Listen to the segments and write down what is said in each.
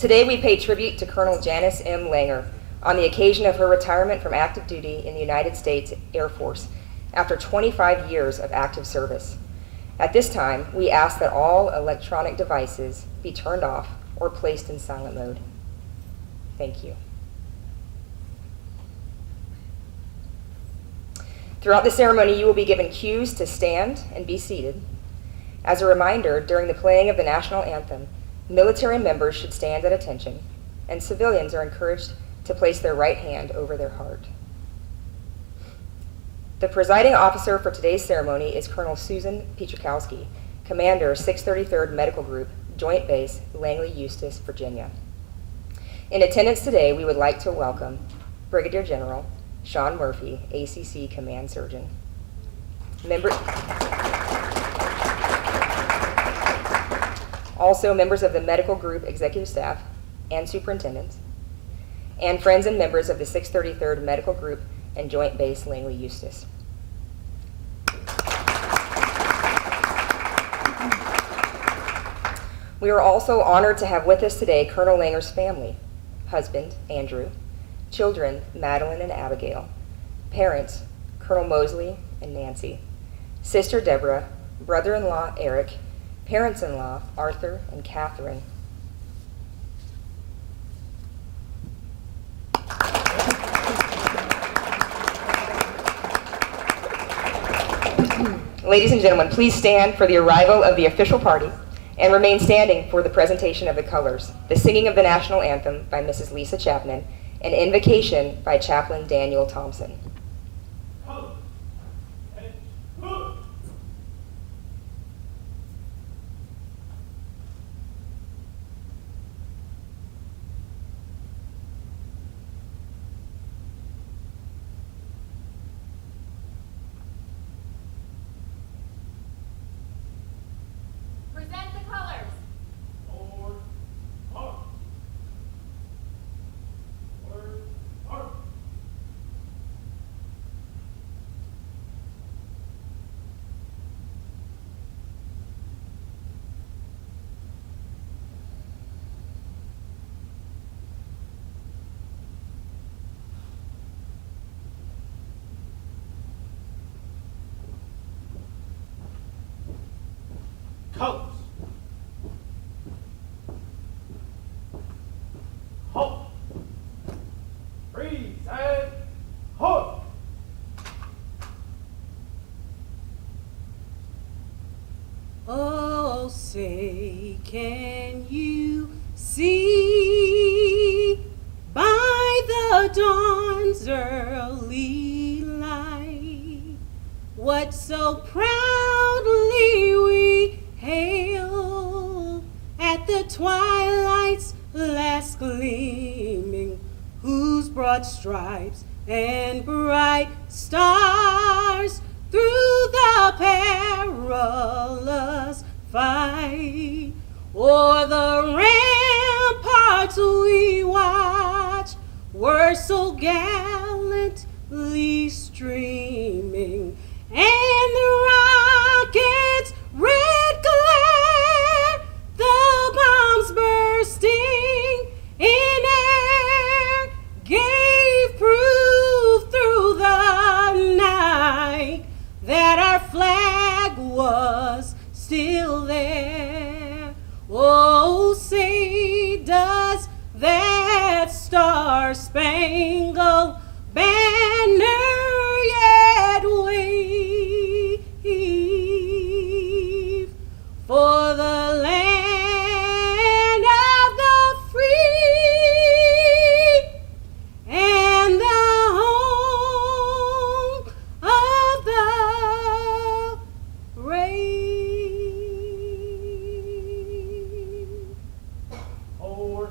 Today we pay tribute to Colonel Janice M. Langer on the occasion of her retirement from active duty in the United States Air Force after 25 years of active service. At this time, we ask that all electronic devices be turned off or placed in silent mode. Thank you. Throughout the ceremony, you will be given cues to stand and be seated. As a reminder, during the playing of the national anthem, military members should stand at attention, and civilians are encouraged to place their right hand over their heart. The presiding officer for today's ceremony is Colonel Susan Pietrzakowski, Commander, 633rd Medical Group, Joint Base, Langely, Eustis, Virginia. In attendance today, we would like to welcome Brigadier General Sean Murphy, ACC Command Surgeon. Also, members of the Medical Group Executive Staff and Superintendents, and friends and members of the 633rd Medical Group and Joint Base Langley Eustis. We are also honored to have with us today Colonel Langer's family, husband, Andrew, children, Madeline and Abigail, parents, Colonel Mosley and Nancy, sister Deborah, brother-in-law Eric, parents-in-law Arthur and Catherine. Ladies and gentlemen, please stand for the arrival of the official party and remain standing for the presentation of the colors, the singing of the national anthem by Mrs. Lisa Chapman, and invocation by Chaplain Daniel Thompson. Colors. Halt. Freeze and halt. Oh, say, can you see by the dawn's early light what so proudly we hail at the twilight's last gleaming, whose broad stripes and bright stars through the perilous fight o'er the ramparts we watch were so gallantly streaming, and the rockets' red glare, the bombs bursting in air, gave proof through the night that our flag was still there. Oh, say, does that star-spangled banner yet wave for the land of the free and the home of the brave? Forward.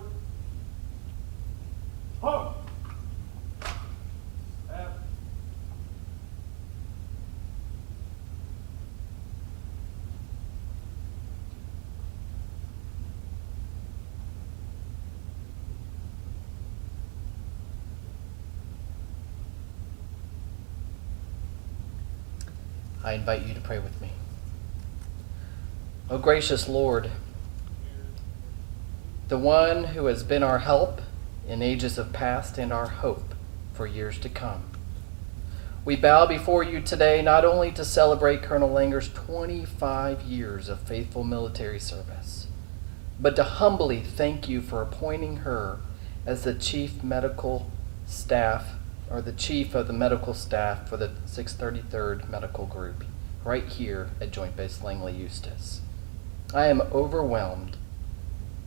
Halt. Step. I invite you to pray with me. O gracious Lord, the one who has been our help in ages of past and our hope for years to come. We bow before you today not only to celebrate Colonel Langer's 25 years of faithful military service, but to humbly thank you for appointing her as the chief medical staff, or the chief of the medical staff for the 633rd Medical Group, right here at Joint Base Langley, Eustis. I am overwhelmed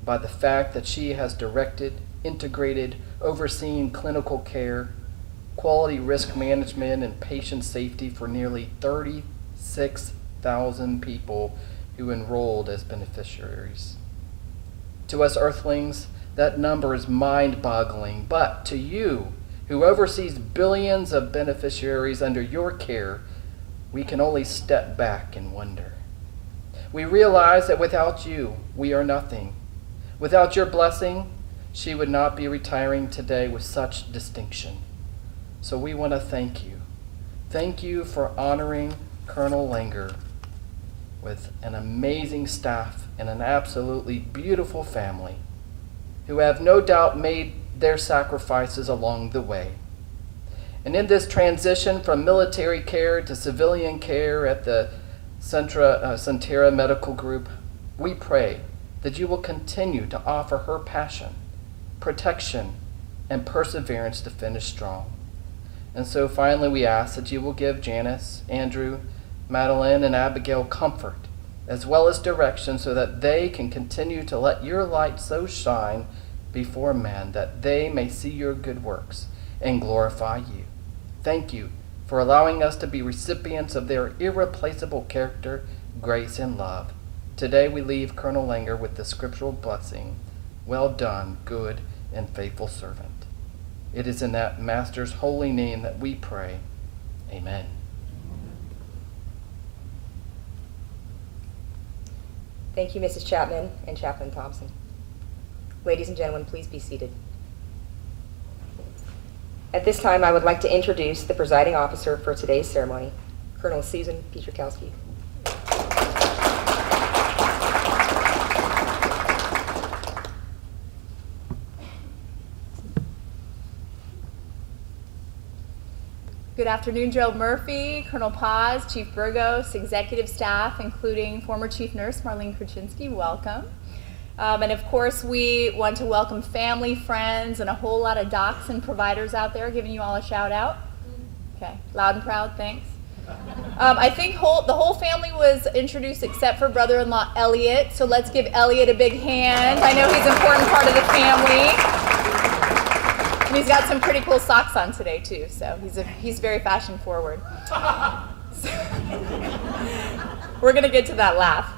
by the fact that she has directed, integrated, overseen clinical care, quality risk management, and patient safety for nearly 36,000 people who enrolled as beneficiaries. To us earthlings, that number is mind-boggling, but to you, who oversees billions of beneficiaries under your care, we can only step back and wonder. We realize that without you, we are nothing. Without your blessing, she would not be retiring today with such distinction. So we want to thank you. Thank you for honoring Colonel Langer with an amazing staff and an absolutely beautiful family who have no doubt made their sacrifices along the way. And in this transition from military care to civilian care at the Centera Medical Group, we pray that you will continue to offer her passion, protection, and perseverance to finish strong. And so finally we ask that you will give Janice, Andrew, Madeline, and Abigail comfort, as well as direction, so that they can continue to let your light so shine before men that they may see your good works and glorify you. Thank you for allowing us to be recipients of their irreplaceable character, grace, and love. Today we leave Colonel Langer with the scriptural blessing, "Well done, good and faithful servant." It is in that Master's holy name that we pray. Amen. Thank you, Mrs. Chapman and Chaplain Thompson. Ladies and gentlemen, please be seated. At this time, I would like to introduce the presiding officer for today's ceremony, Colonel Susan Pietrzakowski. Good afternoon, Joe Murphy, Colonel Paz, Chief Burgos, executive staff, including former Chief Nurse Marlene Kruczynski. Welcome. And of course, we want to welcome family, friends, and a whole lot of docs and providers out there, giving you all a shout out. Okay, loud and proud, thanks. I think the whole family was introduced except for brother-in-law Elliot, so let's give Elliot a big hand. I know he's an important part of the family. And he's got some pretty cool socks on today too, so he's very fashion forward. We're gonna get to that laugh.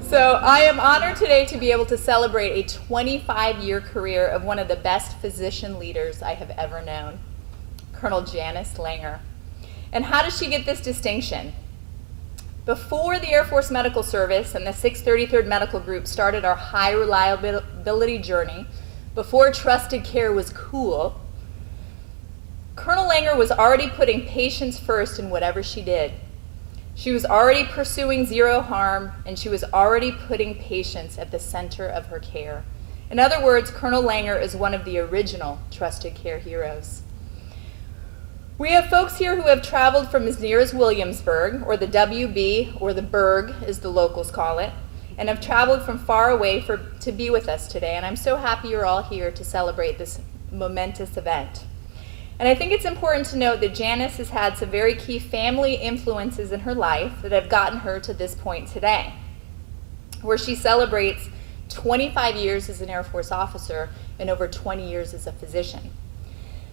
So I am honored today to be able to celebrate a 25-year career of one of the best physician leaders I have ever known, Colonel Janice Langer. And how does she get this distinction? Before the Air Force Medical Service and the 633rd Medical Group started our high reliability journey, before trusted care was cool, Colonel Langer was already putting patients first in whatever she did. She was already pursuing zero harm, and she was already putting patients at the center of her care. In other words, Colonel Langer is one of the original trusted care heroes. We have folks here who have traveled from as near as Williamsburg, or the WB, or the Berg, as the locals call it, and have traveled from far away to be with us today. And I'm so happy you're all here to celebrate this momentous event. And I think it's important to note that Janice has had some very key family influences in her life that have gotten her to this point today, where she celebrates 25 years as an Air Force officer and over 20 years as a physician.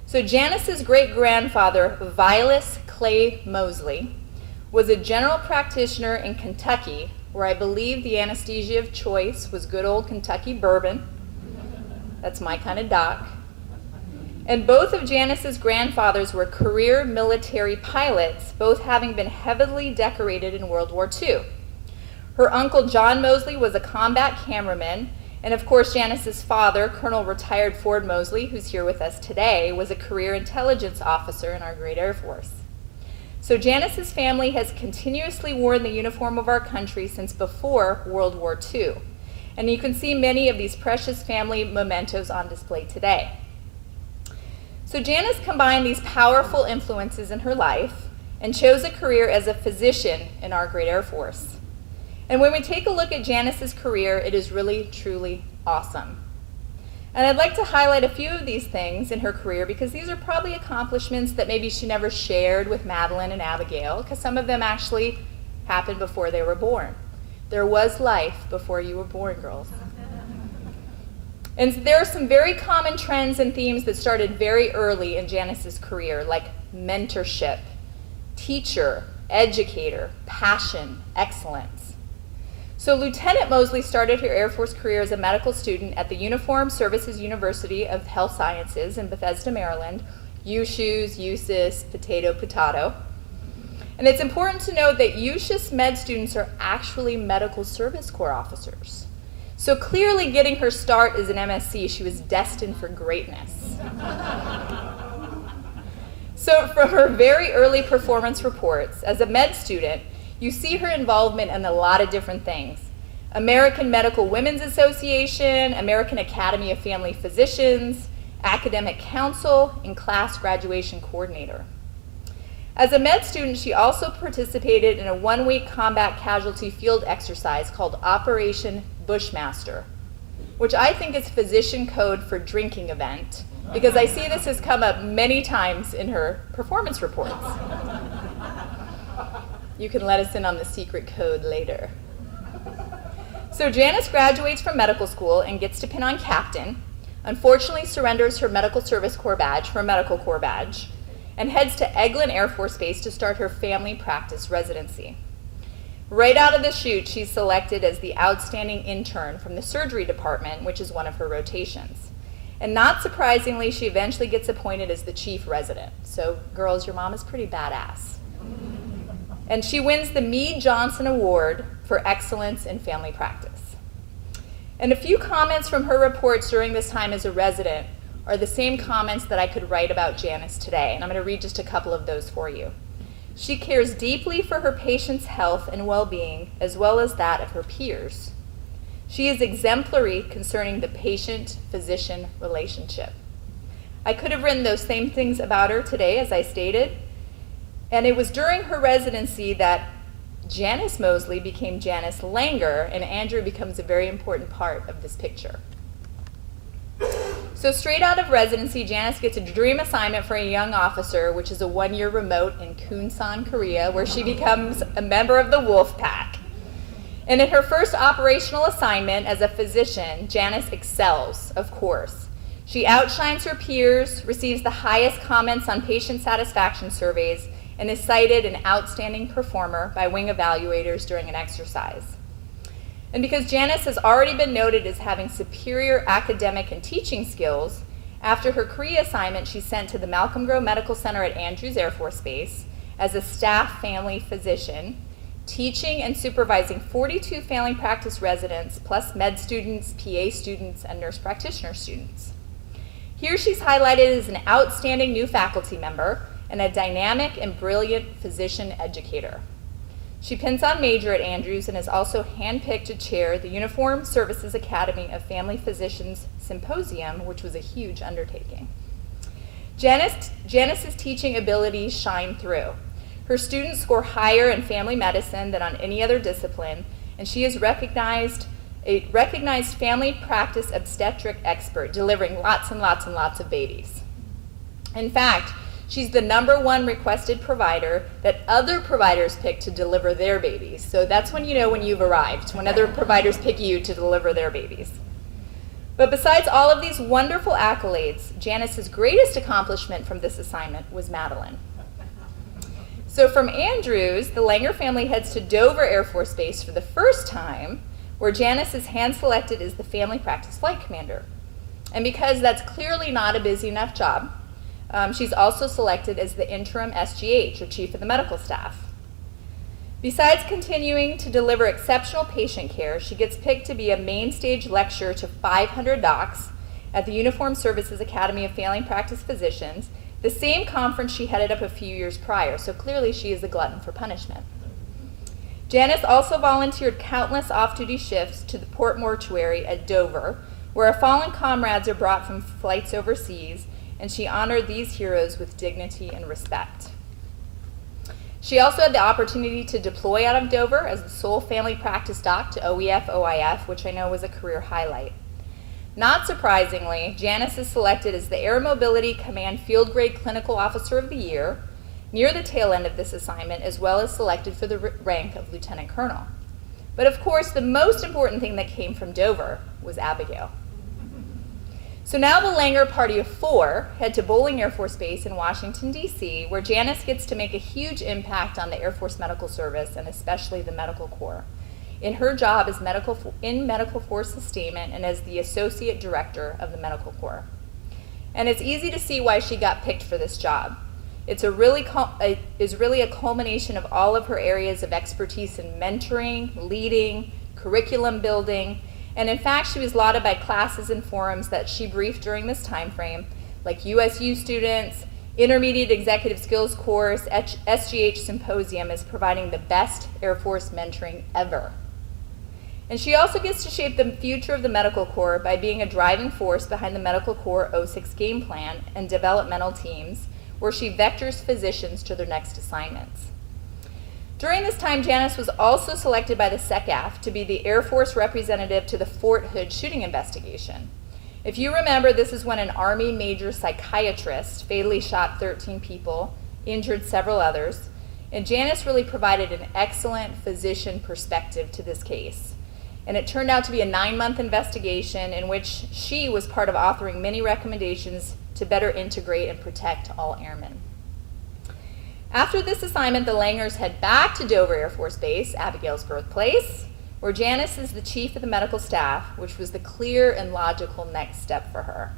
So Janice's great-grandfather, Vilas Clay Mosley, was a general practitioner in Kentucky, where I believe the anesthesia of choice was good old Kentucky bourbon. That's my kind of doc. And both of Janice's grandfathers were career military pilots, both having been heavily decorated in World War II. Her uncle John Mosley was a combat cameraman, and of course Janice's father, Colonel retired Ford Mosley, who's here with us today, was a career intelligence officer in our great Air Force. So Janice's family has continuously worn the uniform of our country since before World War II. And you can see many of these precious family mementos on display today. So Janice combined these powerful influences in her life and chose a career as a physician in our great Air Force. And when we take a look at Janice's career, it is really, truly awesome. And I'd like to highlight a few of these things in her career because these are probably accomplishments that maybe she never shared with Madeline and Abigail, because some of them actually happened before they were born. There was life before you were born, girls. And there are some very common trends and themes that started very early in Janice's career, like mentorship, teacher, educator, passion, excellence. So Lieutenant Mosley started her Air Force career as a medical student at the Uniformed Services University of Health Sciences in Bethesda, Maryland. USUS, USIS, potato. And it's important to note that USUS med students are actually Medical Service Corps officers. So clearly getting her start as an MSc, she was destined for greatness. So from her very early performance reports, as a med student, you see her involvement in a lot of different things. American Medical Women's Association, American Academy of Family Physicians, Academic Council, and Class Graduation Coordinator. As a med student, she also participated in a one-week combat casualty field exercise called Operation Bushmaster, which I think is physician code for drinking event, because I see this has come up many times in her performance reports. You can let us in on the secret code later. So Janice graduates from medical school and gets to pin on captain, unfortunately surrenders her Medical Service Corps badge for a Medical Corps badge, and heads to Eglin Air Force Base to start her family practice residency. Right out of the chute, she's selected as the outstanding intern from the surgery department, which is one of her rotations. And not surprisingly, she eventually gets appointed as the chief resident. So girls, your mom is pretty badass. And she wins the Meade Johnson Award for Excellence in Family Practice. And a few comments from her reports during this time as a resident are the same comments that I could write about Janice today, and I'm going to read just a couple of those for you. She cares deeply for her patients' health and well-being, as well as that of her peers. She is exemplary concerning the patient-physician relationship. I could have written those same things about her today, as I stated, and it was during her residency that Janice Mosley became Janice Langer, and Andrew becomes a very important part of this picture. So straight out of residency, Janice gets a dream assignment for a young officer, which is a one-year remote in Kunsan, Korea, where she becomes a member of the Wolf Pack. And in her first operational assignment as a physician, Janice excels, of course. She outshines her peers, receives the highest comments on patient satisfaction surveys, and is cited an outstanding performer by wing evaluators during an exercise. And because Janice has already been noted as having superior academic and teaching skills, after her Korea assignment, she's sent to the Malcolm Grow Medical Center at Andrews Air Force Base as a staff family physician, teaching and supervising 42 family practice residents, plus med students, PA students, and nurse practitioner students. Here she's highlighted as an outstanding new faculty member and a dynamic and brilliant physician educator. She pins on major at Andrews and is also handpicked to chair the Uniformed Services Academy of Family Physicians Symposium, which was a huge undertaking. Janice's teaching abilities shine through. Her students score higher in family medicine than on any other discipline, and she is a recognized family practice obstetric expert, delivering lots and lots and lots of babies. In fact, she's the #1 requested provider that other providers pick to deliver their babies. So that's when you know when you've arrived, when other providers pick you to deliver their babies. But besides all of these wonderful accolades, Janice's greatest accomplishment from this assignment was Madeline. So from Andrews, the Langer family heads to Dover Air Force Base for the first time, where Janice is hand-selected as the family practice flight commander. And because that's clearly not a busy enough job, she's also selected as the interim SGH, or chief of the medical staff. Besides continuing to deliver exceptional patient care, she gets picked to be a main stage lecturer to 500 docs at the Uniformed Services Academy of Family Practice Physicians, the same conference she headed up a few years prior, so clearly she is a glutton for punishment. Janice also volunteered countless off-duty shifts to the port mortuary at Dover, where our fallen comrades are brought from flights overseas, and she honored these heroes with dignity and respect. She also had the opportunity to deploy out of Dover as the sole family practice doc to OEF, OIF, which I know was a career highlight. Not surprisingly, Janice is selected as the Air Mobility Command Field Grade Clinical Officer of the Year, near the tail end of this assignment, as well as selected for the rank of Lieutenant Colonel. But of course, the most important thing that came from Dover was Abigail. So now the Langer party of 4 head to Bolling Air Force Base in Washington, D.C., where Janice gets to make a huge impact on the Air Force Medical Service, and especially the Medical Corps, in her job as Medical Force Sustainment and as the Associate Director of the Medical Corps. And it's easy to see why she got picked for this job. It's really a culmination of all of her areas of expertise in mentoring, leading, curriculum building, and in fact, she was lauded by classes and forums that she briefed during this time frame, like USU students, Intermediate Executive Skills Course, SGH Symposium, as providing the best Air Force mentoring ever. And she also gets to shape the future of the Medical Corps by being a driving force behind the Medical Corps 06 game plan and developmental teams, where she vectors physicians to their next assignments. During this time, Janice was also selected by the SECAF to be the Air Force representative to the Fort Hood shooting investigation. If you remember, this is when an Army major psychiatrist fatally shot 13 people, injured several others, and Janice really provided an excellent physician perspective to this case. And it turned out to be a 9-month investigation in which she was part of authoring many recommendations to better integrate and protect all airmen. After this assignment, the Langers head back to Dover Air Force Base, Abigail's birthplace, where Janice is the chief of the medical staff, which was the clear and logical next step for her.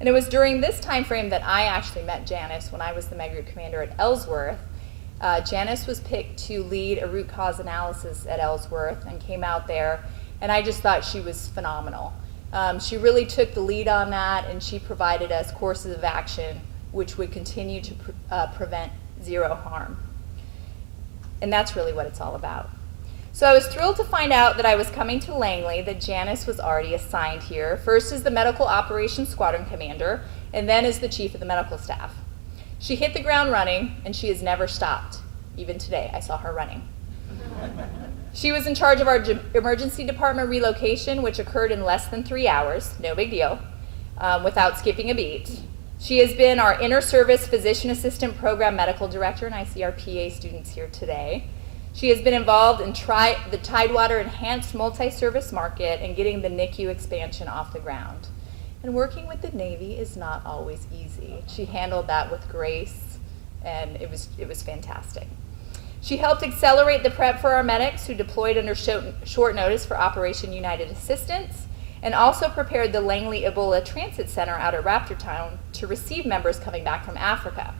And it was during this time frame that I actually met Janice when I was the Med Group Commander at Ellsworth. Janice was picked to lead a root cause analysis at Ellsworth and came out there, and I just thought she was phenomenal. She really took the lead on that, and she provided us courses of action which would continue to prevent zero harm. And that's really what it's all about. So I was thrilled to find out that I was coming to Langely, that Janice was already assigned here, first as the Medical Operations Squadron Commander, and then as the Chief of the Medical Staff. She hit the ground running, and she has never stopped. Even today, I saw her running. She was in charge of our emergency department relocation, which occurred in less than 3 hours, no big deal, without skipping a beat. She has been our inter-service physician assistant program medical director, and I see our PA students here today. She has been involved in the Tidewater Enhanced Multi-Service Market and getting the NICU expansion off the ground. And working with the Navy is not always easy. She handled that with grace, and it was fantastic. She helped accelerate the prep for our medics who deployed under short notice for Operation United Assistance, and also prepared the Langely Ebola Transit Center out at Raptortown to receive members coming back from Africa.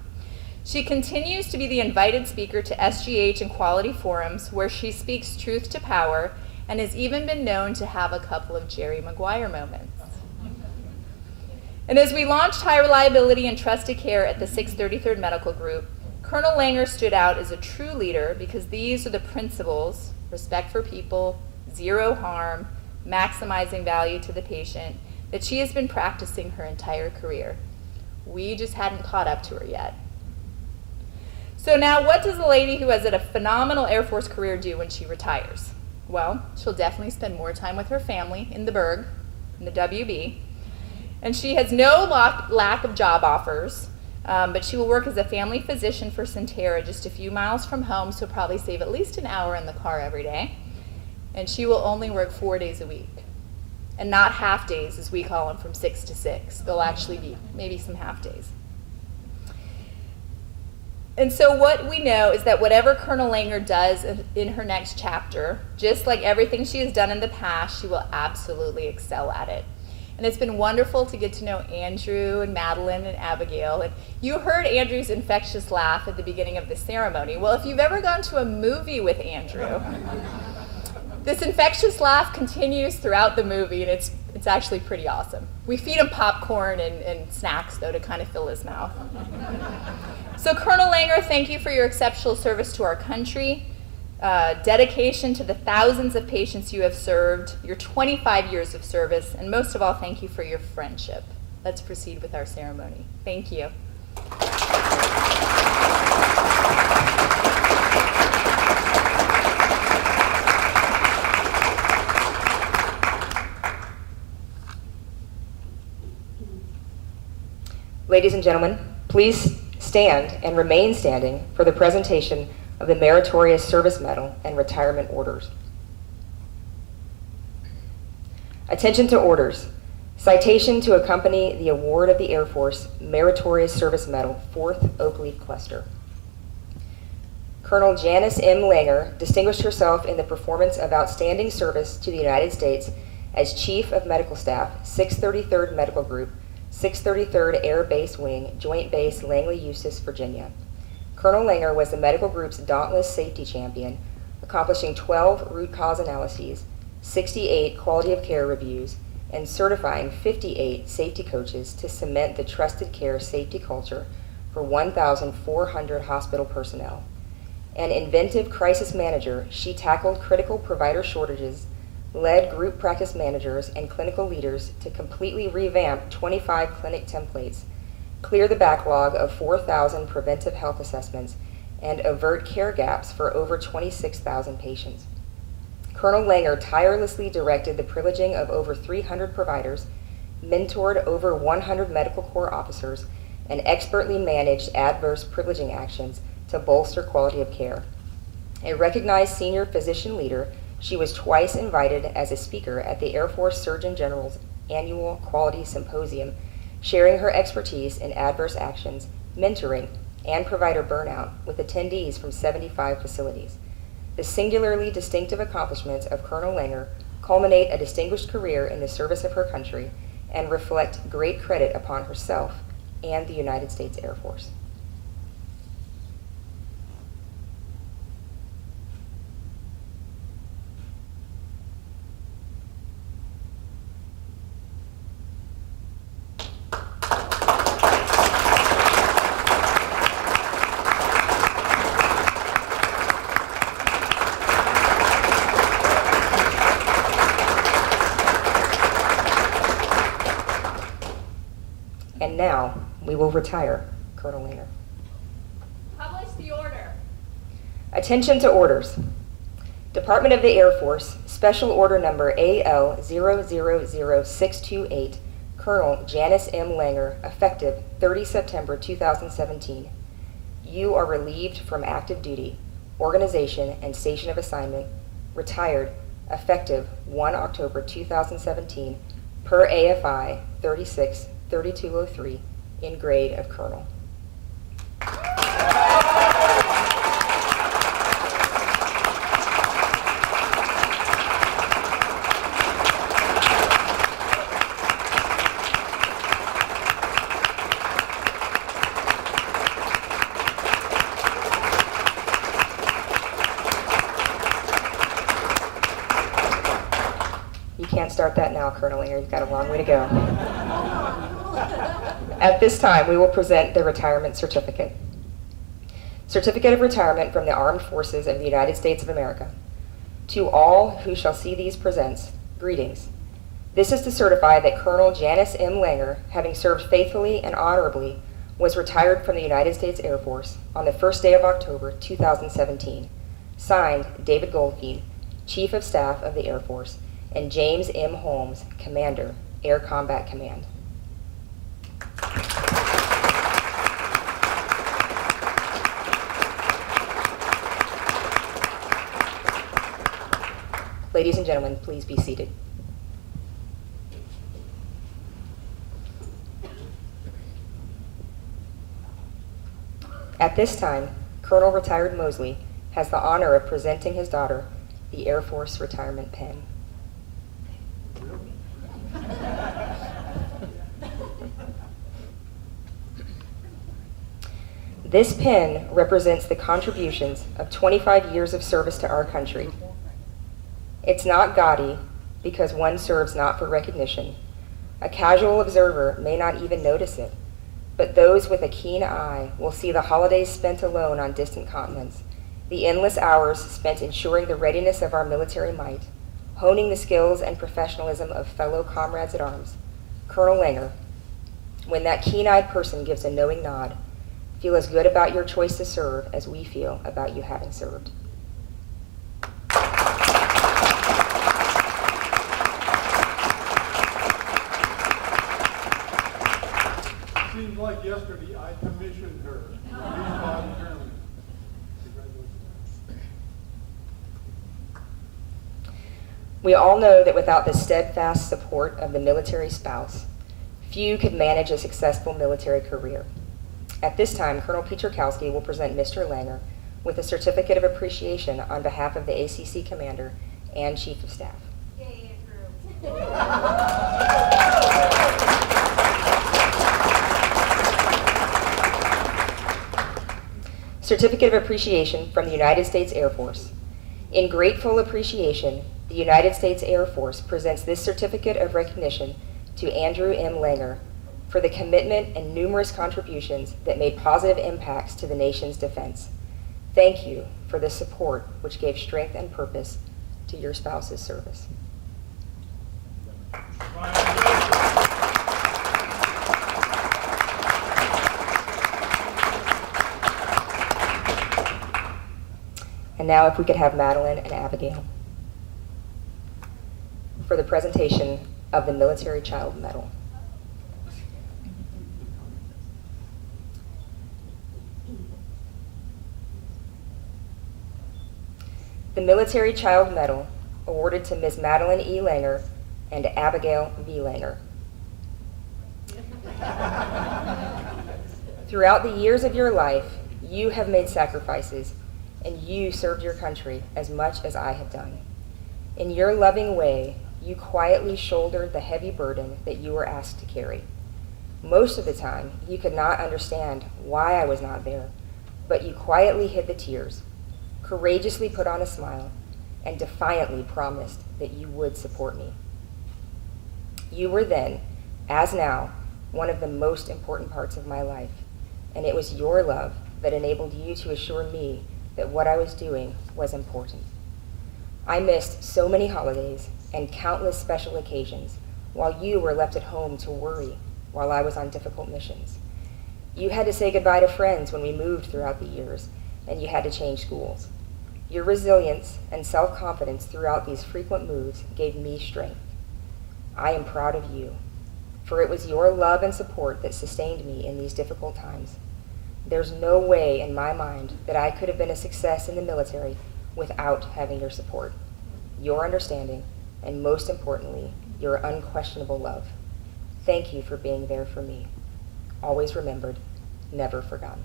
She continues to be the invited speaker to SGH and quality forums, where she speaks truth to power and has even been known to have a couple of Jerry Maguire moments. And as we launched high reliability and trusted care at the 633rd Medical Group, Colonel Langer stood out as a true leader because these are the principles: respect for people, zero harm, maximizing value to the patient, that she has been practicing her entire career. We just hadn't caught up to her yet. So now, what does a lady who has had a phenomenal Air Force career do when she retires? Well, she'll definitely spend more time with her family in the Berg, in the WB, and she has no lack of job offers, but she will work as a family physician for Centera just a few miles from home, so probably save at least an hour in the car every day. And she will only work 4 days a week, and not half days as we call them, from 6 to 6. They'll actually be maybe some half days. And so what we know is that whatever Colonel Langer does in her next chapter, just like everything she has done in the past, she will absolutely excel at it. And it's been wonderful to get to know Andrew and Madeline and Abigail. And you heard Andrew's infectious laugh at the beginning of the ceremony. Well, if you've ever gone to a movie with Andrew, this infectious laugh continues throughout the movie, and it's actually pretty awesome. We feed him popcorn and snacks, though, to kind of fill his mouth. So Colonel Langer, thank you for your exceptional service to our country. dedication to the thousands of patients you have served, your 25 years of service, and most of all, thank you for your friendship. Let's proceed with our ceremony. Thank you. Ladies and gentlemen, please stand and remain standing for the presentation of the Meritorious Service Medal and Retirement Orders. Attention to orders. Citation to accompany the award of the Air Force Meritorious Service Medal, 4th Oak Leaf Cluster. Colonel Janice M. Langer distinguished herself in the performance of outstanding service to the United States as Chief of Medical Staff, 633rd Medical Group, 633rd Air Base Wing, Joint Base Langley, Eustis, Virginia. Colonel Langer was the medical group's dauntless safety champion, accomplishing 12 root cause analyses, 68 quality of care reviews, and certifying 58 safety coaches to cement the trusted care safety culture for 1,400 hospital personnel. An inventive crisis manager, she tackled critical provider shortages, led group practice managers and clinical leaders to completely revamp 25 clinic templates, clear the backlog of 4,000 preventive health assessments, and avert care gaps for over 26,000 patients. Colonel Langer tirelessly directed the privileging of over 300 providers, mentored over 100 medical corps officers, and expertly managed adverse privileging actions to bolster quality of care. A recognized senior physician leader, she was twice invited as a speaker at the Air Force Surgeon General's annual Quality Symposium, sharing her expertise in adverse actions, mentoring, and provider burnout with attendees from 75 facilities. The singularly distinctive accomplishments of Colonel Langer culminate a distinguished career in the service of her country and reflect great credit upon herself and the United States Air Force. And now, we will retire Colonel Langer. Publish the order. Attention to orders. Department of the Air Force, Special Order Number AL000628, Colonel Janice M. Langer, effective 30 September 2017. You are relieved from active duty, organization, and station of assignment, retired, effective 1 October 2017, per AFI 36-3203, in grade of Colonel. You can't start that now, Colonel Langer. You've got a long way to go. At this time, we will present the retirement certificate. Certificate of Retirement from the Armed Forces of the United States of America. To all who shall see these presents, greetings. This is to certify that Colonel Janice M. Langer, having served faithfully and honorably, was retired from the United States Air Force on the first day of October 2017. Signed, David Goldfein, Chief of Staff of the Air Force, and James M. Holmes, Commander, Air Combat Command. Ladies and gentlemen, please be seated. At this time, Colonel Retired Mosley has the honor of presenting his daughter the Air Force Retirement Pin. This pin represents the contributions of 25 years of service to our country. It's not gaudy because one serves not for recognition. A casual observer may not even notice it, but those with a keen eye will see the holidays spent alone on distant continents the endless hours spent ensuring the readiness of our military might, honing the skills and professionalism of fellow comrades at arms, Colonel Langer, when that keen-eyed person gives a knowing nod, feel as good about your choice to serve as we feel about you having served. Seems like yesterday I commissioned her. Congratulations. We all know that without the steadfast support of the military spouse, few could manage a successful military career. At this time, Colonel Pietrzakowski will present Mr. Langer with a certificate of appreciation on behalf of the ACC Commander and Chief of Staff. Yay, Andrew. Certificate of Appreciation from the United States Air Force. In grateful appreciation, the United States Air Force presents this certificate of recognition to Andrew M. Langer for the commitment and numerous contributions that made positive impacts to the nation's defense. Thank you for the support which gave strength and purpose to your spouse's service. And now if we could have Madeline and Abigail for the presentation of the Military Child Medal. The Military Child Medal awarded to Ms. Madeline E. Langer and Abigail V. Langer. Throughout the years of your life, you have made sacrifices and you served your country as much as I have done. In your loving way, you quietly shouldered the heavy burden that you were asked to carry. Most of the time, you could not understand why I was not there, but you quietly hid the tears, courageously put on a smile, and defiantly promised that you would support me. You were then, as now, one of the most important parts of my life, and it was your love that enabled you to assure me that what I was doing was important. I missed so many holidays and countless special occasions while you were left at home to worry while I was on difficult missions. You had to say goodbye to friends when we moved throughout the years, and you had to change schools. Your resilience and self-confidence throughout these frequent moves gave me strength. I am proud of you, for it was your love and support that sustained me in these difficult times. There's no way in my mind that I could have been a success in the military without having your support, your understanding, and most importantly, your unquestionable love. Thank you for being there for me. Always remembered, never forgotten.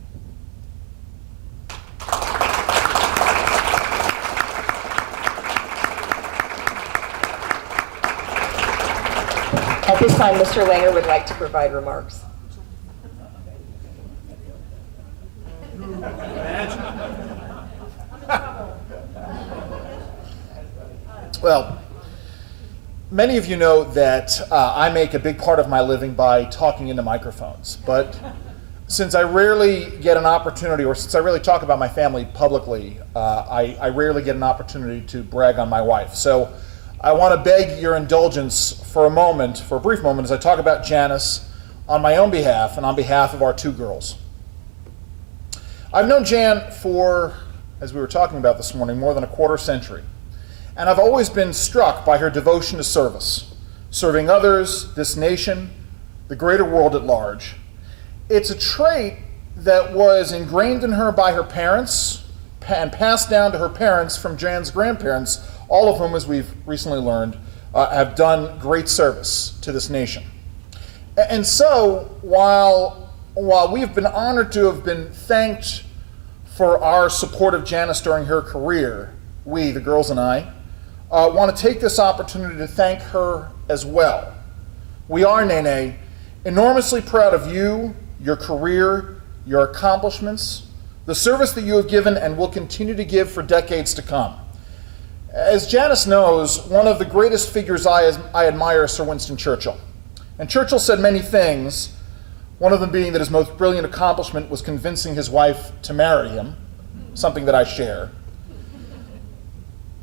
At this time, Mr. Langer would like to provide remarks. Well, many of you know that I make a big part of my living by talking into microphones, but since I rarely get an opportunity, or since I really talk about my family publicly, I rarely get an opportunity to brag on my wife. So I want to beg your indulgence for a brief moment, as I talk about Janice on my own behalf and on behalf of our two girls. I've known Jan for, as we were talking about this morning, more than a quarter century. And I've always been struck by her devotion to service, serving others, this nation, the greater world at large. It's a trait that was ingrained in her by her parents and passed down to her parents from Jan's grandparents, all of whom, as we've recently learned, have done great service to this nation. And so, while we've been honored to have been thanked for our support of Janice during her career, we, the girls and I, want to take this opportunity to thank her as well. We are, Nene, enormously proud of you, your career, your accomplishments, the service that you have given and will continue to give for decades to come. As Janice knows, one of the greatest figures I admire is Sir Winston Churchill. And Churchill said many things, one of them being that his most brilliant accomplishment was convincing his wife to marry him. something that I share.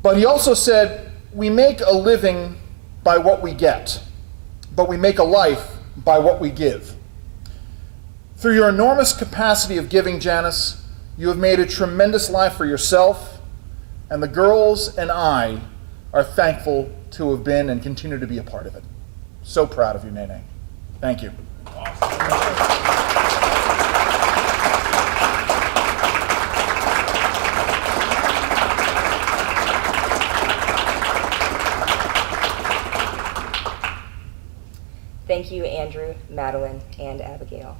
But he also said, we make a living by what we get, but we make a life by what we give. Through your enormous capacity of giving, Janice, you have made a tremendous life for yourself, and the girls and I are thankful to have been and continue to be a part of it. So proud of you, Nene. Thank you. Thank you, Andrew, Madeline, and Abigail.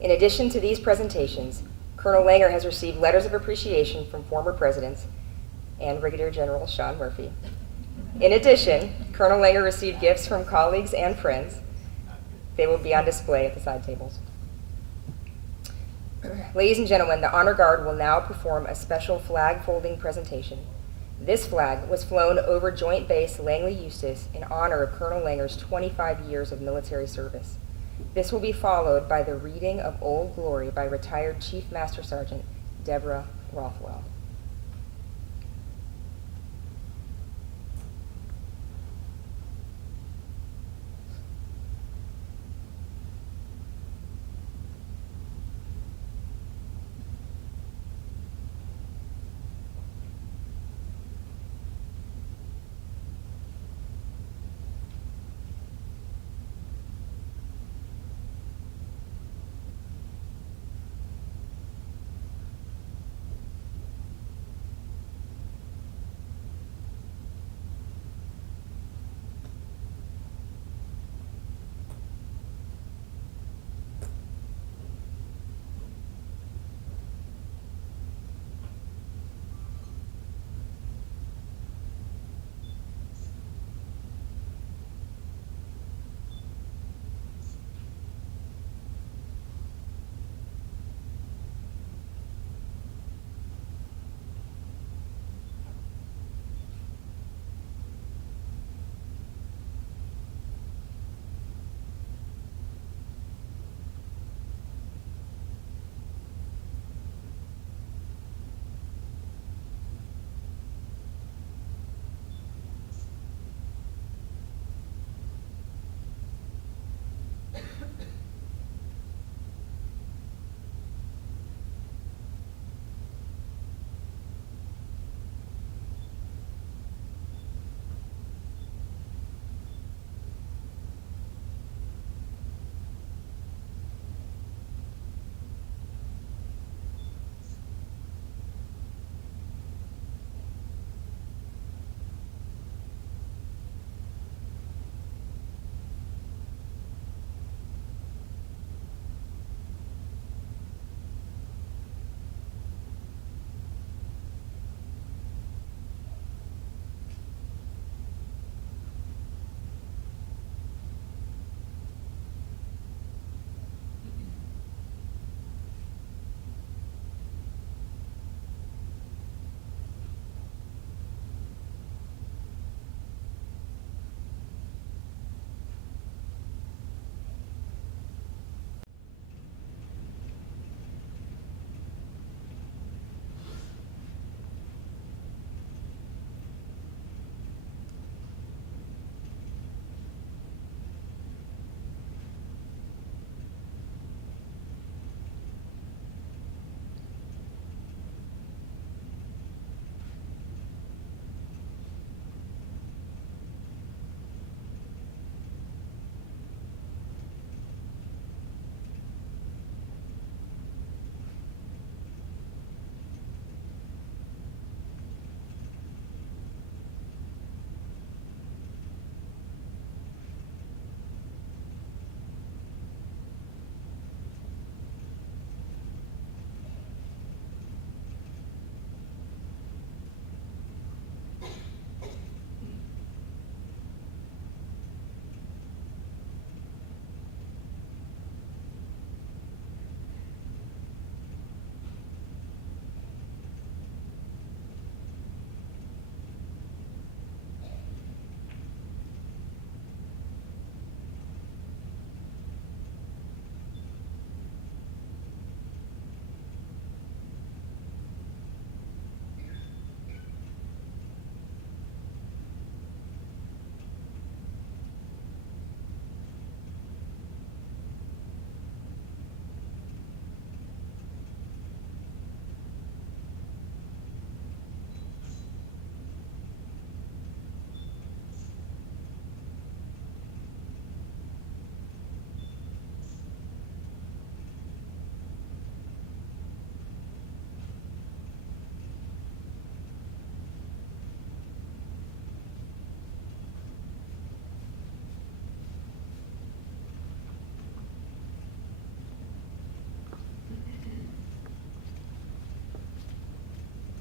In addition to these presentations, Colonel Langer has received letters of appreciation from former presidents and Brigadier General Sean Murphy. In addition, Colonel Langer received gifts from colleagues and friends. They will be on display at the side tables. Ladies and gentlemen, the Honor Guard will now perform a special flag folding presentation. This flag was flown over Joint Base Langley, Eustis in honor of Colonel Langer's 25 years of military service. This will be followed by the reading of Old Glory by retired Chief Master Sergeant Deborah Rothwell.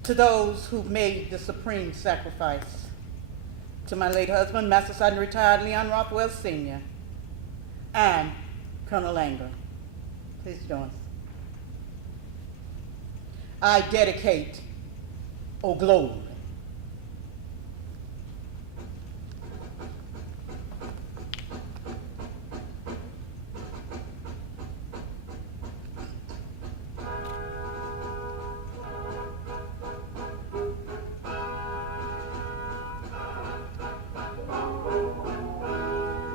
to those who made the supreme sacrifice, to my late husband, Master Sergeant Retired Leon Rothwell Sr., and Colonel Langely. Please join us. I dedicate, O glory.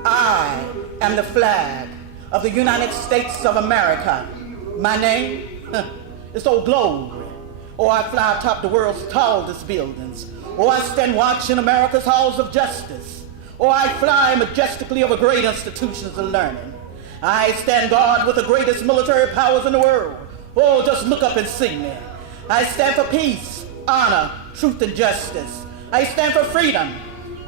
I am the flag of the United States of America. My name is Old Glory. Or I fly atop the world's tallest buildings. Or I stand watch in America's halls of justice. Or I fly majestically over great institutions of learning. I stand guard with the greatest military powers in the world. Oh, just look up and see me. I stand for peace, honor, truth, and justice. I stand for freedom.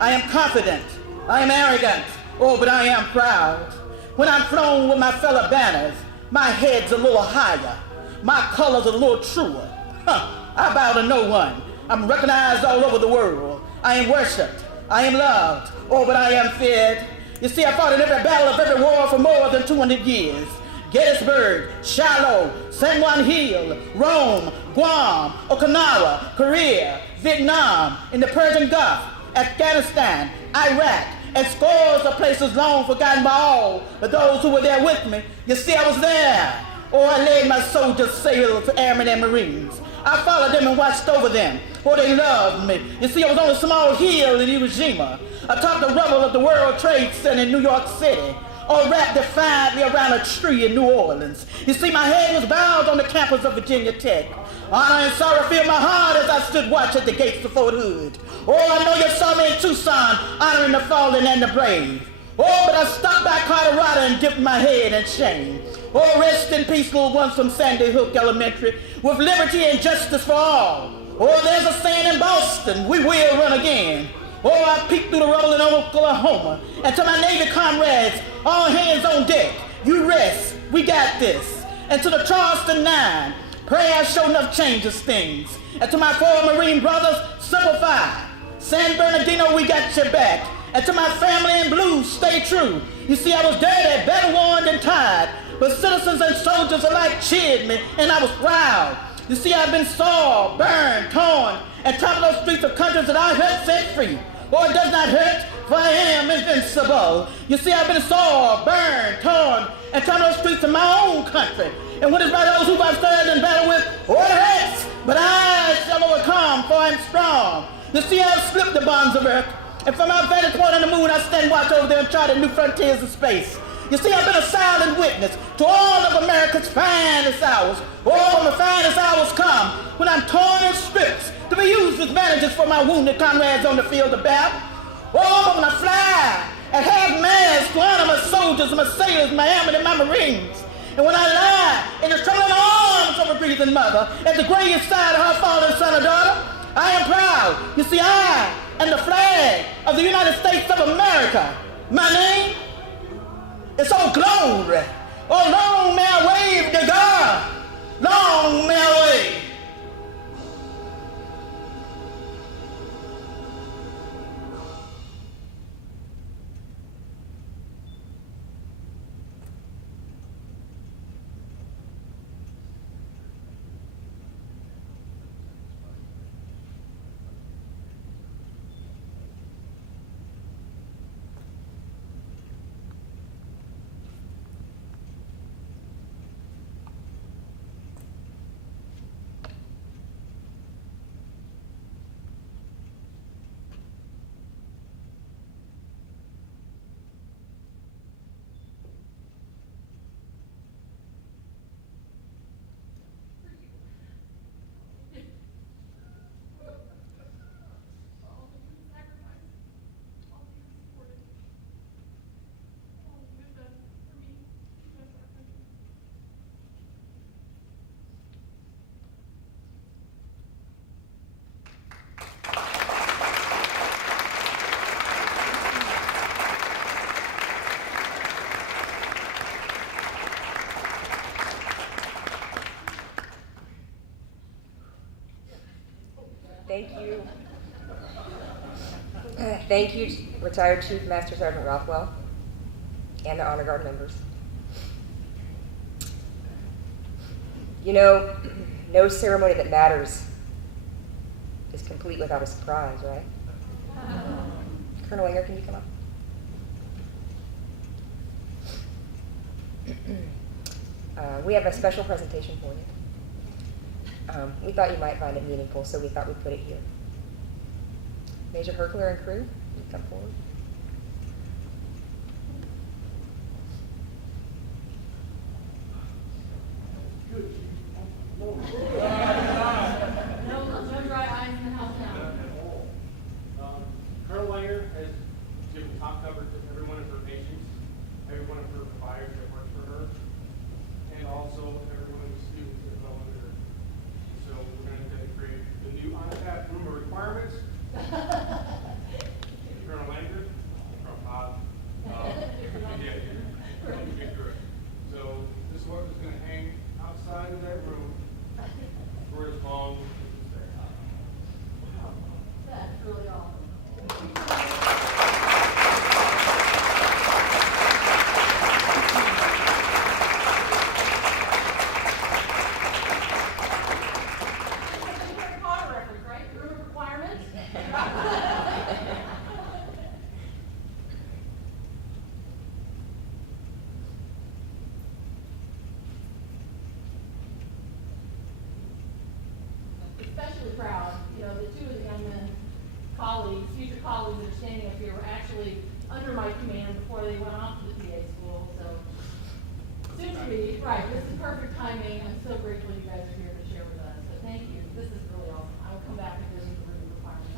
I am confident. I am arrogant. Oh, but I am proud. When I'm flown with my fellow banners, my head's a little higher. My color's a little truer. I bow to no one. I'm recognized all over the world. I am worshipped. I am loved. Oh, but I am feared. You see, I fought in every battle of every war for more than 200 years. Gettysburg, Shiloh, San Juan Hill, Rome, Guam, Okinawa, Korea, Vietnam, in the Persian Gulf, Afghanistan, Iraq, and scores of places long forgotten by all but those who were there with me. You see, I was there. Oh, I laid my soldiers sail to airmen and marines. I followed them and watched over them. Oh, they loved me. You see, I was on a small hill in Iwo Jima, atop the rubble of the World Trade Center in New York City, or wrapped defiantly around a tree in New Orleans. You see, my head was bowed on the campus of Virginia Tech. Honor and sorrow filled my heart as I stood watch at the gates of Fort Hood. Oh, I know you saw me in Tucson, honoring the fallen and the brave. Oh, but I stopped by Colorado and dipped my head in shame. Oh, rest in peace, little ones from Sandy Hook Elementary, with liberty and justice for all. Oh, there's a saying in Boston, we will run again. Oh, I peeked through the rubble in Oklahoma, and to my Navy comrades, all hands on deck, you rest, we got this. And to the Charleston 9, prayer sure enough changes things. And to my 4 Marine brothers, simplify. San Bernardino, we got your back. And to my family in blue, stay true. You see, I was dirty, better worn than tired, but citizens and soldiers alike cheered me, and I was proud. You see, I've been sore, burned, torn, and traveled those streets of countries that I hurt set free. Oh, it does not hurt, for I am invincible. You see, I've been sore, burned, torn, and traveled those streets of my own country. And what is by those who I've served in battle with, oh, it hurts, but I shall overcome, for I am strong. You see, I've slipped the bonds of earth, and from my vantage point on the moon, I stand watch over there and chart the new frontiers of space. You see, I've been a silent witness to all of America's finest hours. Oh, when the finest hours come, when I'm torn in strips to be used as bandages for my wounded comrades on the field of battle. Oh, when I fly and have mass to honor my soldiers, my sailors, my airmen, and my Marines. And when I lie in the trembling arms of a breathing mother at the grave side of her fallen son or daughter, I am proud. You see, I am the flag of the United States of America. My name is Old Glory. Oh, long may I wave to God. Long may I wave. Thank you. Thank you, retired Chief Master Sergeant Rothwell and the Honor Guard members. You know, no ceremony that matters is complete without a surprise, right? Colonel Langer, can you come up? We have a special presentation for you. We thought you might find it meaningful, so we thought we'd put it here. Major Herkler and crew, you come forward. No dry eyes in the house now. Colonel Langer has given top coverage to every one of her patients, every one of her providers that works for her, and also every one of the students that fell under her. So we're going to create the new on-tap room of requirements. Colonel Langer, Colonel Bob, yeah, get through it. So this is what is going to hang outside of that room for as long as it's there. Wow, that's really awesome. Harry Potter reference, right? Room of requirements. Especially proud, the two of the young men, colleagues, future colleagues that are standing up here were actually under my command before they went off to the PA school, so soon to be, right, this is perfect timing. I'm so grateful you guys are here to share with us, so thank you. This is really awesome. I will come back and visit the room requirements.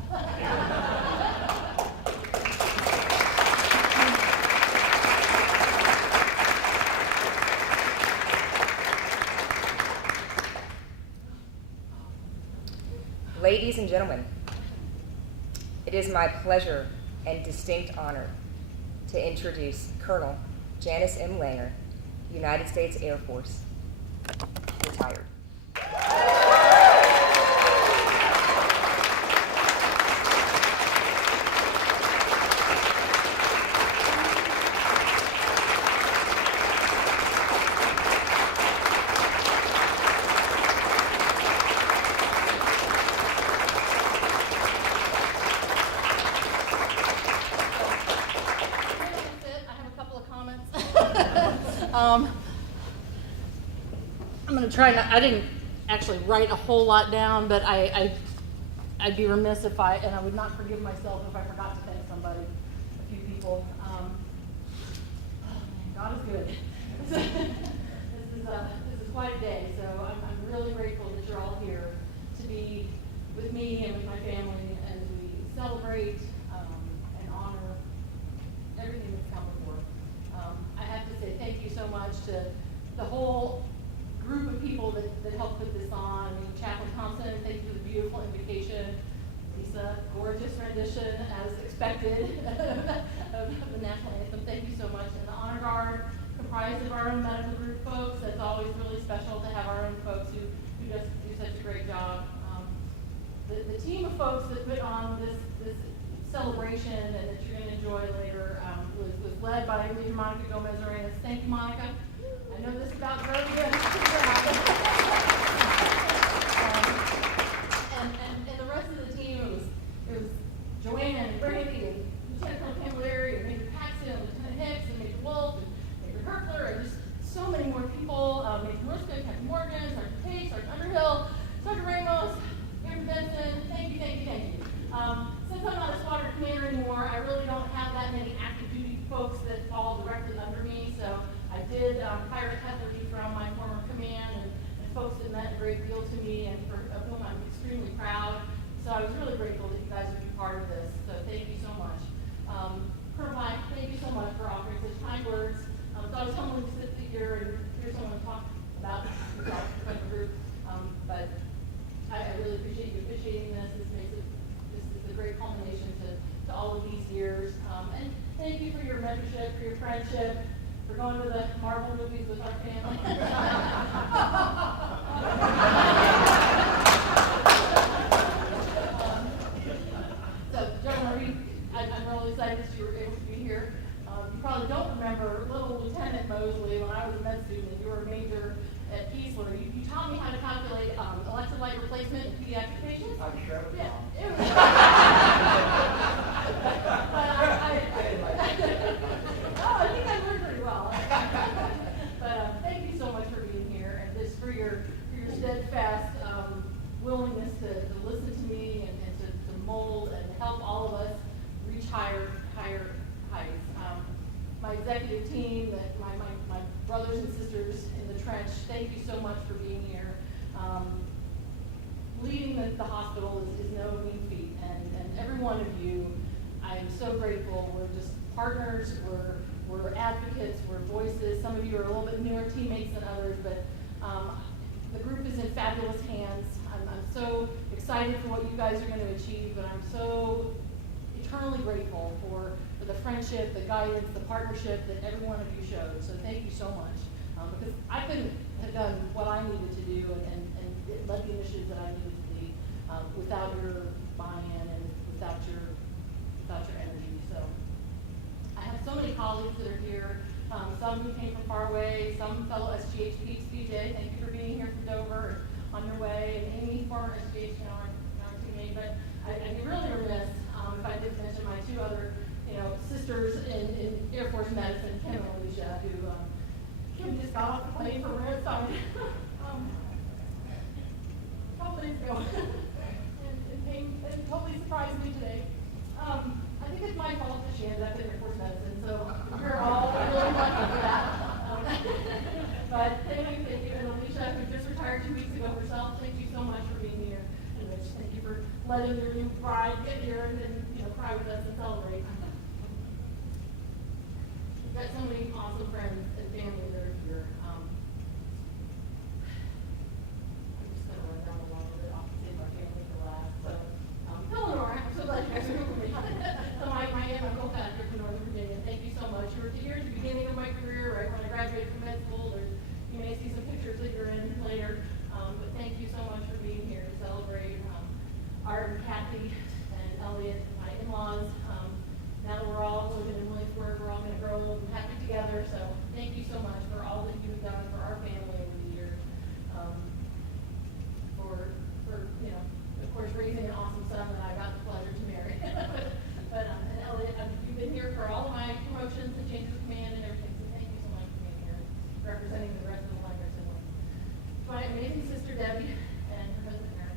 Ladies and gentlemen, it is my pleasure and distinct honor to introduce Colonel Janice M. Langer, United States Air Force, retired. I'm going to try not, I didn't actually write a whole lot down, but I'd be remiss if and I would not forgive myself if I forgot to thank somebody, a few people. God is good. This is quite a day, so I'm really grateful that you're all here to be with me and with my family as we celebrate and honor everything that's come before. I have to say thank you so much to the whole group of people that helped put this on. Chaplain Thompson, thank you for the beautiful invocation. Lisa, gorgeous rendition as expected of the national anthem. Thank you so much. And the Honor Guard, comprised of our own medical group folks. That's always really special to have our own folks who just do such a great job. The team of folks that put on this celebration and that you're going to enjoy later was led by Major Monica Gomez-Arenas. Thank you, Monica. I know this is about very good. And the rest of the team, it was Joanne and Brandy and Lieutenant Colonel Camilleri and Major Paxton and Lieutenant Hicks and Major Wolf and Major Herkler and just so many more people. Major Morska, Captain Morgan, Sergeant Tate, Sergeant Underhill, Sergeant Ramos, Captain Benson. Thank you, thank you, thank you. Since I'm not a squadron commander anymore, I really don't have that many active duty folks that fall directly under me. So I did hire heavily from my former command and folks that meant a great deal to me and of whom I'm extremely proud. So I was really grateful that you guys would be part of this. So thank you so much. Colonel Pike, thank you so much for offering such kind words. So I was humbling to sit here and hear someone talk about yourself in front of the group. But I really appreciate you officiating this. This is a great culmination to all of these years. And thank you for your mentorship, for your friendship, for going to the Marvel movies with our family. and you were a major at Keesler. You taught me how to calculate electrolyte replacement in pediatric patients. I'm sure. Yeah, it was. I think I learned pretty well. But thank you so much for being here and just for your steadfast willingness to listen to me and to mold and help all of us reach higher heights. My executive team, my brothers and sisters in the trench, thank you so much for being here. Leading the hospital is no mean feat, and every one of you, I'm so grateful. We're just partners, we're advocates, we're voices. Some of you are a little bit newer teammates than others, but the group is in fabulous hands. I'm so excited for what you guys are going to achieve, but I'm so eternally grateful for the friendship, the guidance, the partnership that every one of you showed. So thank you so much. Because I couldn't have done what I needed to do and led the initiatives that I needed to lead without your buy-in and without your energy. So I have so many colleagues that are here. Some who came from far away, some fellow SGH peeps. BJ, thank you for being here from Dover and on your way. And Amy, former SGH, now our teammate. But I'd be really remiss if I didn't mention my two other sisters in Air Force medicine, Kim and Alicia, who Kim just got off the plane from Redstone a couple days ago and totally surprised me today. I think it's my fault that she ended up in Air Force medicine, so we're all really lucky for that. But thank you, and Alicia, who just retired 2 weeks ago herself, thank you so much for being here. And Rich, thank you for letting your new bride get here and cry with us and celebrate. We've got so many awesome friends and family that are here. I'm just going to run down the line a bit. I'll save my family for last. So, Eleanor, I'm so glad you guys are here with me. So my aunt and uncle Patrick from Northern Virginia, thank you so much. You were here at the beginning of my career, right when I graduated from med school. You may see some pictures that you're in later. But thank you so much for being here to celebrate Art and Kathy and Elliot, my in-laws. Now that we're all living in Williamsburg, we're all going to grow old and happy together. So thank you so much for all that you've done for our family over the years. For of course, raising an awesome son that I got the pleasure to marry. but and Elliot, you've been here for all of my promotions and changes of command and everything. So thank you so much for being here, representing the rest of the Langers siblings. My amazing sister Debbie and her husband Eric.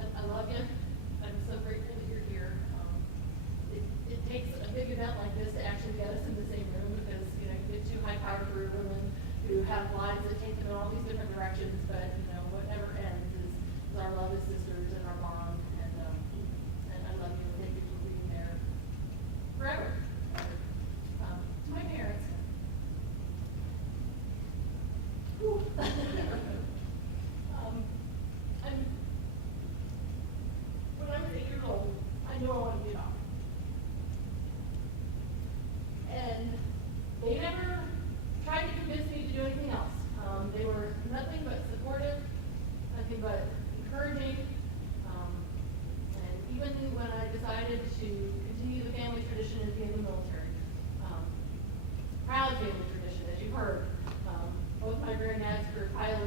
I love you. I'm so grateful that you're here. It takes a big event like this to actually get us in the same room because you get two high-powered women who have lives that take them in all these different directions. But what never ends is our love as sisters and our bond. And I love you. Thank you for being there forever. To my parents. Whew. When I was 8 years old, I knew I wanted to be a doctor. And they never tried to convince me to do anything else. They were nothing but supportive, nothing but encouraging. And even when I decided to continue the family tradition and be in the military, proud family tradition, as you've heard. Both my granddads were pilots.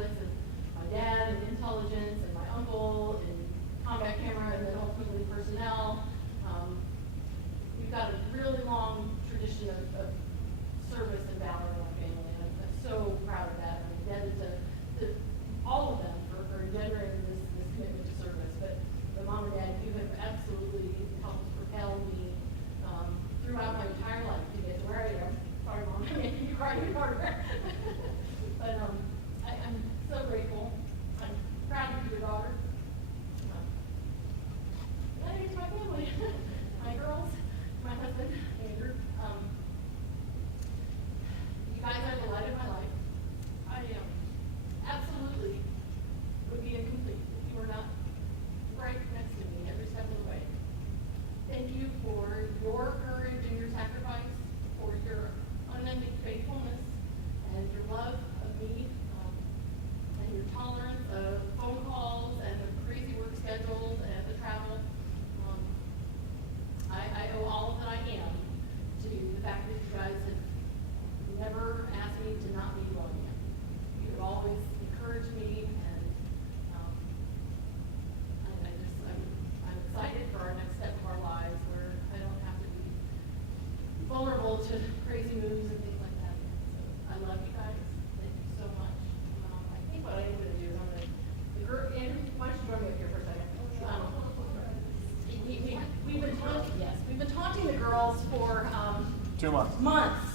2 months. Months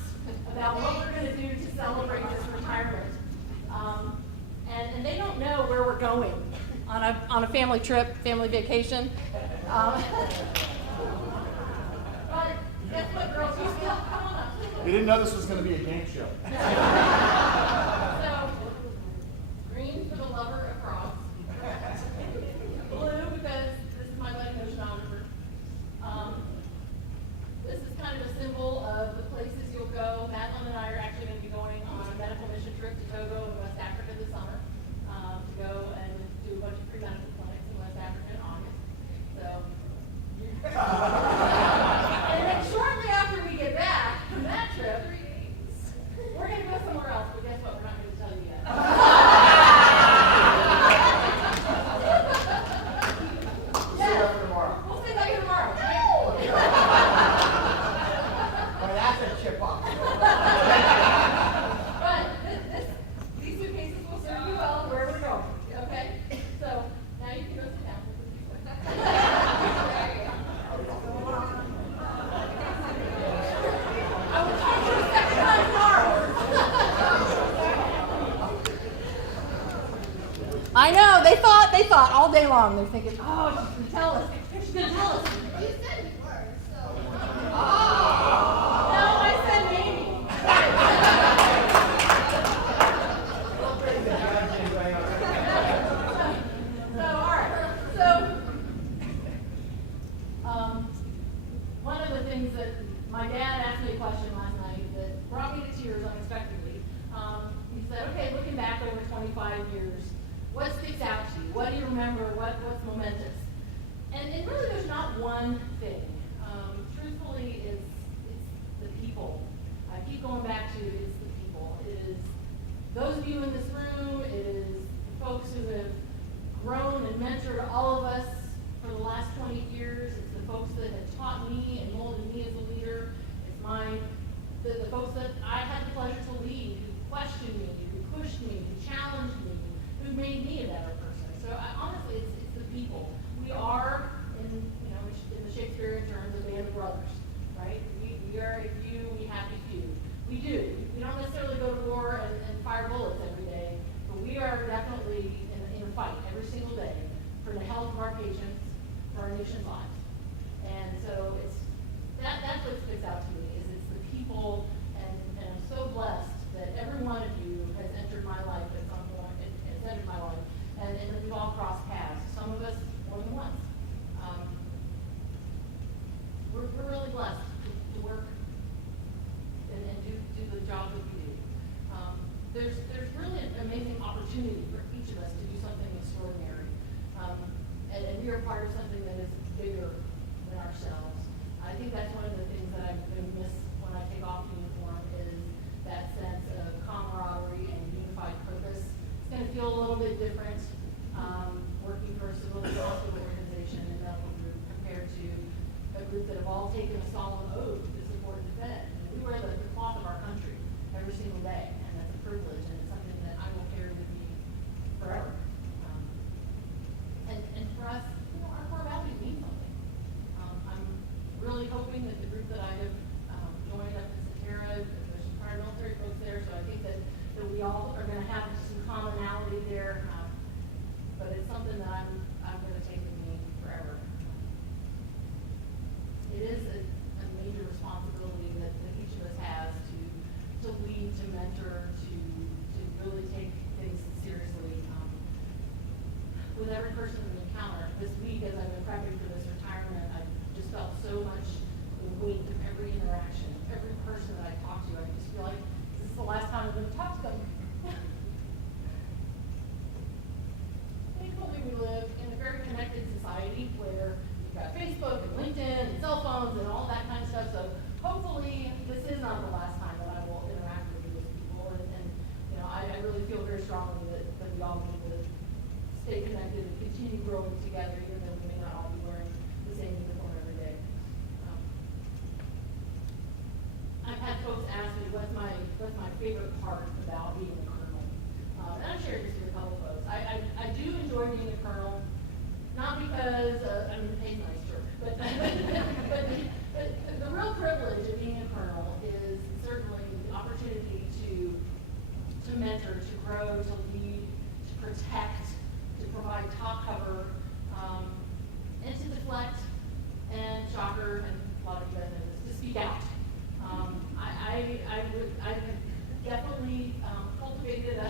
about what we're going to do to celebrate this retirement. And they don't know where we're going on a family trip, family vacation. But guess what, girls? You still come on up. We didn't know this was going to be a game show. So, green for the lover across. Blue because this is my wedding oceanographer. This is kind of a symbol of the places you'll go. Madeline and I are actually going to be going on a medical mission trip to Togo in West Africa this summer to go and do a bunch of pre-medical clinics in West Africa in August. So, and then shortly after we get back from that trip, we're going to go somewhere else, but guess what? We're not going to tell you yet. We'll see you after tomorrow. We'll see you tomorrow. Well, that's a chip off. But these suitcases will serve you well wherever we're going. Okay? So now you can go sit down. I will talk to you a second time tomorrow. I know, they thought all day long. They're thinking, oh, she's going to tell us. She's going to tell us. You said we were, so. No, I said maybe. So, all right. So, one of the things that my dad asked me a question last night that brought me to tears unexpectedly. He said, okay, looking back over 25 years, what sticks out to you? What do you remember? What's momentous? And really, there's not one thing. Truthfully, it's the people. I keep going back to it's the people. It is those of you in this room. It is the folks who have grown and mentored all of us for the last 20 years. It's the folks that have taught me and molded me as a leader. It's the folks that I had the pleasure to lead, who questioned me, who pushed me, who challenged me, who made me a better person. So honestly, it's the people. We are, in the Shakespearean terms, a band of brothers, right? We are a few, we have a few. We do. We don't necessarily go to war and fire bullets every day, but we are definitely in a fight every single day for the health of our patients, for our nation's lives. And so that's what sticks out to me, is it's the people, and I'm so blessed that every one of you has entered my life at some point, has entered my life, and we've all crossed paths. Some of us more than once. We're really blessed to work and do the job that we do. There's really an amazing opportunity for each of us to do something extraordinary. And we are part of something that is bigger than ourselves. I think that's one of the things that I'm going to miss when I take off the uniform is that sense of camaraderie and unified purpose. It's going to feel a little bit different working for a civil hospital organization and medical group compared to a group that have all taken a solemn oath to support and defend. And we wear the cloth of our country every single day, and that's a privilege, and it's something that I will carry with me forever. And for us, our core values mean something. I'm really hoping that the group that I have joined up in Satara, there's some prior military folks there, so I think that we all are going to have some commonality there. But it's something that I'm going to take with me forever. It is a major responsibility that each of us has to lead, to mentor, to really take things seriously. With every person we encounter, this week as I've been prepping for this retirement, I just felt so much the weight of every interaction, every person that I talk to. I just feel like this is the last time I'm going to talk to them. Thankfully, we live in a very connected society where you've got Facebook and LinkedIn and cell phones and all that kind of stuff. So hopefully, this is not the last time that I will interact with these people. And I really feel very strongly that we all need to stay connected and continue growing together, even though we may not all be wearing the same uniform every day. I've had folks ask me what's my favorite part about being a colonel. And I've shared this with a couple folks. I do enjoy being a colonel, not because the pay's nice, sure, but the real privilege of being a colonel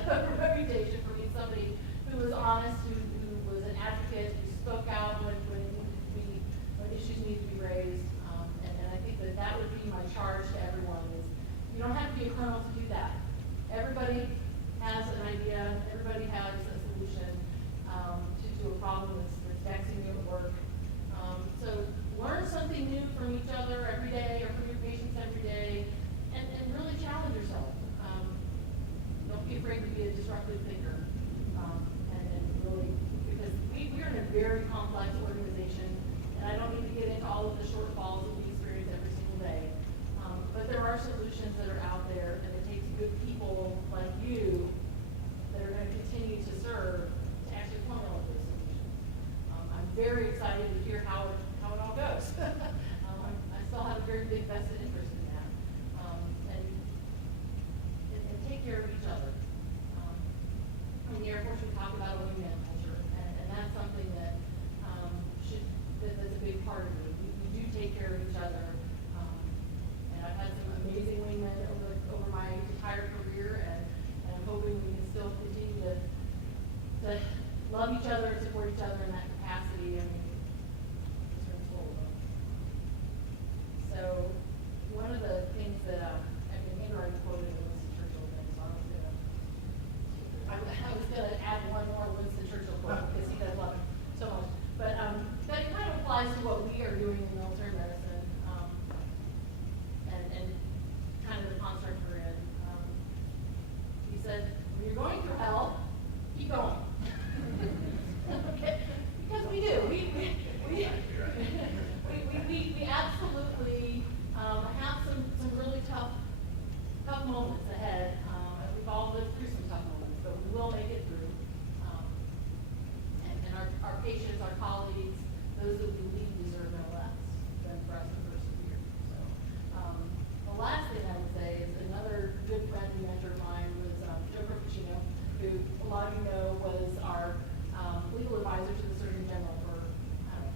reputation for being somebody who was honest, who was an advocate, who spoke out when issues need to be raised. And I think that would be my charge to everyone is you don't have to be a colonel to do that. Everybody has an idea, everybody has a solution to a problem that's vexing you at work. So learn something new from each other every day or from your patients every day and really challenge yourself. Don't be afraid to be a disruptive thinker. And really, because we are in a very complex organization, and I don't need to get into all of the shortfalls that we experience every single day. But there are solutions that are out there, and it takes good people like you that are going to continue to serve to actually formulate those solutions. I'm very excited to hear how it all goes. I still have a very big vested interest in that. And take care of each other. In the Air Force, we talk about a wingman culture, and that's something that that's a big part of it. We do take care of each other. And I've had some amazing wingmen over my entire career, and I'm hoping we can still continue to love each other and support each other in that capacity. I mean, this room's full of them. So one of the things that Andrew already quoted the Winston Churchill thing, so I was gonna add one more Winston Churchill quote because he does love it so much. But that kind of applies to what we are doing in military medicine, and kind of the construct we're in. He said, when you're going through hell, keep going. Okay? Because we do. We absolutely have some really tough moments ahead. We've all lived through some tough moments, but we will make it through. And our patients, our colleagues, those that we lead deserve no less than for us to persevere. So the last thing I would say is another good friend and mentor of mine was Joe Corpicino, who a lot of you know was our legal advisor to the Surgeon General for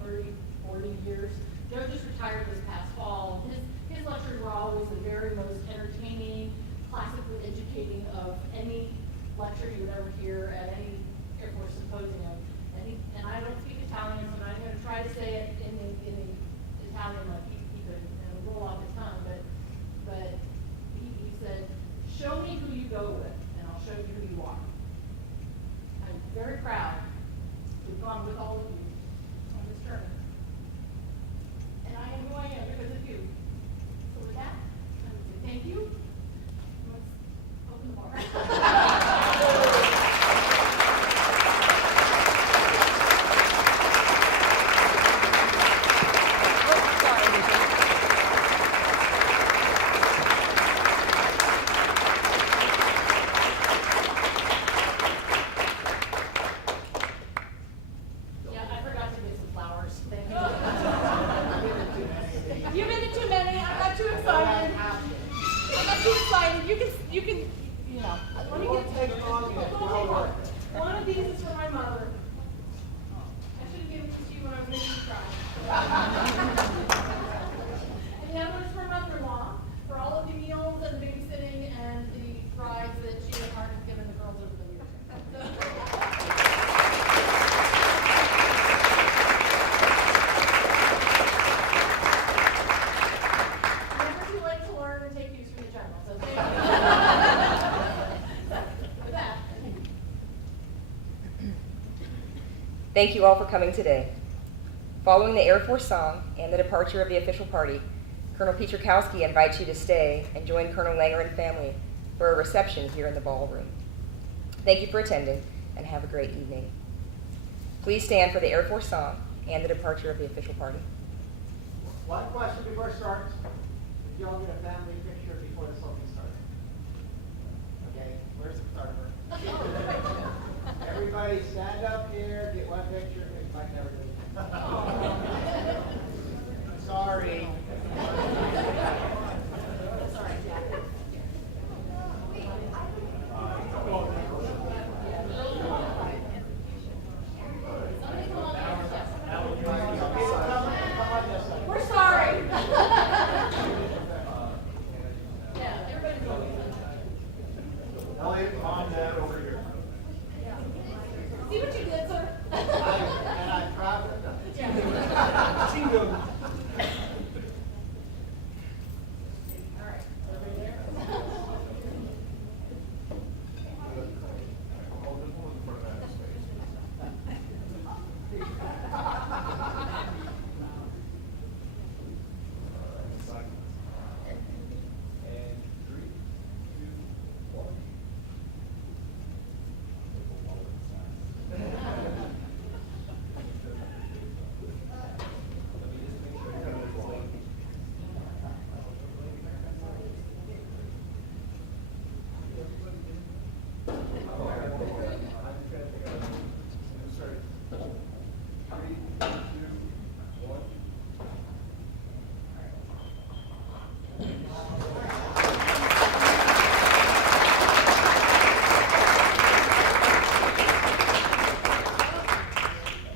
30, 40 years. Joe just retired this past fall. His lectures were always the very most entertaining, classically educating of any lecture you would ever hear at any Air Force symposium. And I don't speak Italian, so I'm going to try to say it in the Italian like he could, and roll off his tongue. But he said, "Show me who you go with, and I'll show you who you are." I'm very proud to have gone with all of you on this journey. And I am who I am because of you. So with that, I would say thank you. Let's open the bar. Yeah, I forgot to get some flowers. Thank you. You've been too many. I got too excited. You can, let me get one of these is for my mother. I should have given it to you when I was making you cry. And the other one is for mother-in-law, for all of the meals and babysitting and the rides that she and Art have given the girls over the years. Never too late to learn and take use from the general, so thank you. With that. Thank you all for coming today. Following the Air Force song and the departure of the official party, Colonel Pietrzakowski invites you to stay and join Colonel Langer and family for a reception here in the ballroom. Thank you for attending, and have a great evening. Please stand for the Air Force song and the departure of the official party. One question before it starts. Did y'all get a family picture before the song started? Okay, where's the photographer? Everybody stand up here, get one picture, like everybody. Sorry. We're sorry. Yeah, everybody's going. Only right on that over here. See what you did, sir? And I'm proud of them. Yeah. She knows. All right, over there.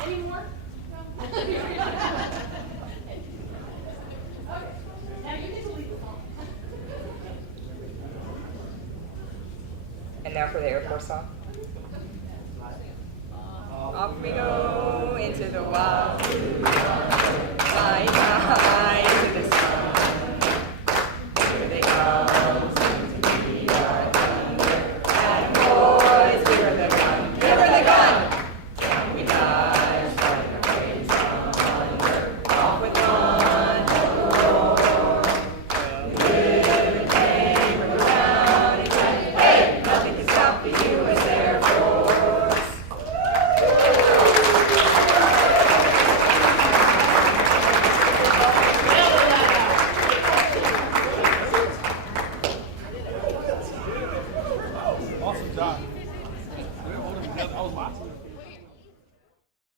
Any more? No? Okay. Now you get to leave the song. And now for the Air Force song. Off we go into the wild, blue, flying high.